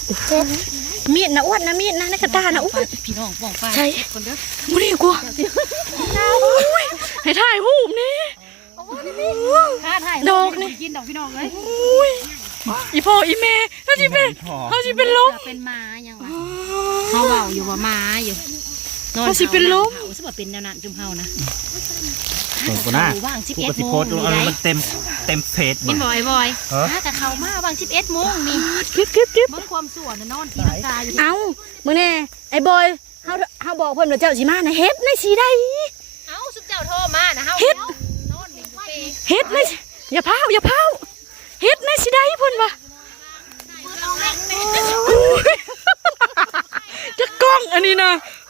มีดนะอ้วนนะมีดนะในกระตานะอ้วนพี่น้องบอกไปใช่คนเด้อไม่ได้กลัวให้ถ่ายรูปนี่ถ้าถ่ายดอกนี่กินดอกพี่น้องเลยอีพ่ออีแม่เขาจะเป็นลมเป็นม้ายังวะเขาเบาอยู่ว่าม้าอยู่นอนเขาจะเป็นลมเขาสมบัติเป็นนานจุ่มเฮานะคนหน้าว่าง11 โมงมันเต็มเฟซกินบ่อยแต่เขามาว่าง11 โมงนี่เก็บมันความส่วนนอนที่ตาอยู่เอาเมื่อแน่ไอ้บอยเขาบอกเพิ่นว่าเจ้าสิมานะเฮ็ดในสีได้เอาสุดเจ้าโทรมานะเฮานอนเฮ็ดในอย่าพาวเฮ็ดในสีได้เพิ่นว่าจะกล้องอันนี้นะ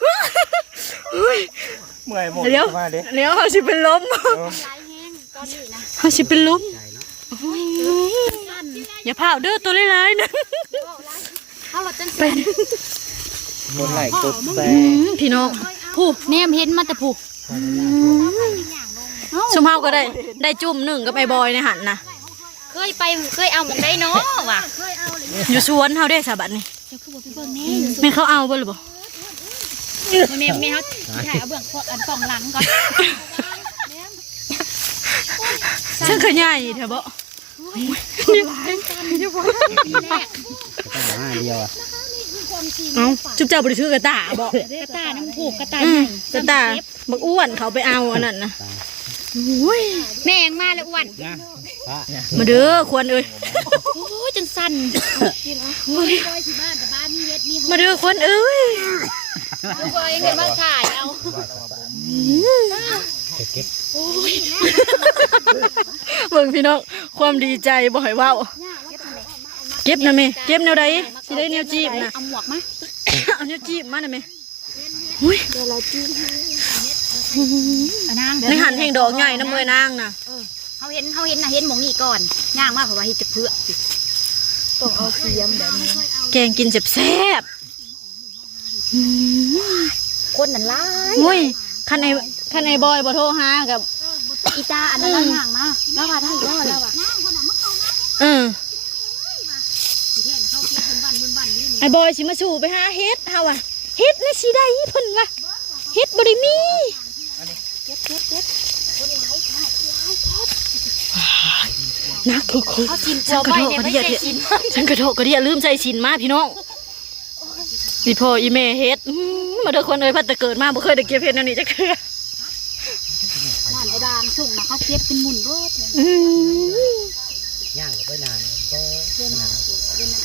เมื่อยหมดเดี๋ยวเขาสิเป็นลมเขาสิเป็นลมอย่าพาวเด้อตัวร้ายๆนะเขาเราจังเป็นคนไหลกดแซ่พี่น้องผู้แนมเห็นมาแต่ผู้ซุมเฮาก็ได้จุ่มหนึ่งกับไอ้บอยในหันนะเคยเอาหมองได้เนาะว่ะอยู่สวนเฮาได้สาบัดนี่แม่เขาเอาบ่หรือบ่แม่เขาถ่ายเอาเบื้องอันฟองหลังก่อนฉันเคยใหญ่เถอะบ่เดียวอ่ะจุ๊บเจ้าบริถือกระตาบ่กระตาน้ำผูกกระตาใหญ่กระตาบักอ้วนเขาไปเอาอันนั้นนะแม่งมาเลยอ้วนมาเด้อควรเอ้ยโอ้ยจังสั่นมาเด้อควรเอ้ยลูกบอยยังเห็นมาถ่ายเอาเบิ่งพี่น้องความดีใจบ่ให้เว้าเก็บนะแม่เก็บแนวใดสิได้แนวจีบนะเอาหมวกมาเอาแนวจีบมานะแม่หุ้ยในหันแห่งดอกใหญ่น้ำมือนางนะเขาเห็นนะเห็นหมองนี่ก่อนย่างมากเพราะว่าเห็ดจะเพื่อต้องเอาเสียมแบบนี้แกงกินแซ่บคนนั่นร้ายหุ้ยคันไอ้บอยบ่โทรหากับอีตาอันนั้นย่างมาแล้วว่าได้แล้วว่ะไอ้บอยสิมาสู่ไปหาเฮ็ดเฮาอ่ะเฮ็ดนี่สิได้เพิ่นว่าเฮ็ดบ่ได้มีเก็บนักคือฉันกระโดดกระเดียลืมใส่ชินมาพี่น้องอีพ่ออีแม่เฮ็ดมาเด้อคนเอ้ยพัดแต่เกิดมาบ่เคยได้เก็บเฮ็ดแนวนี้จักเทื่อนั่นไอ้ดางชุ่งนะเขาเก็บเป็นหมุนเบิดย่างไปนานก็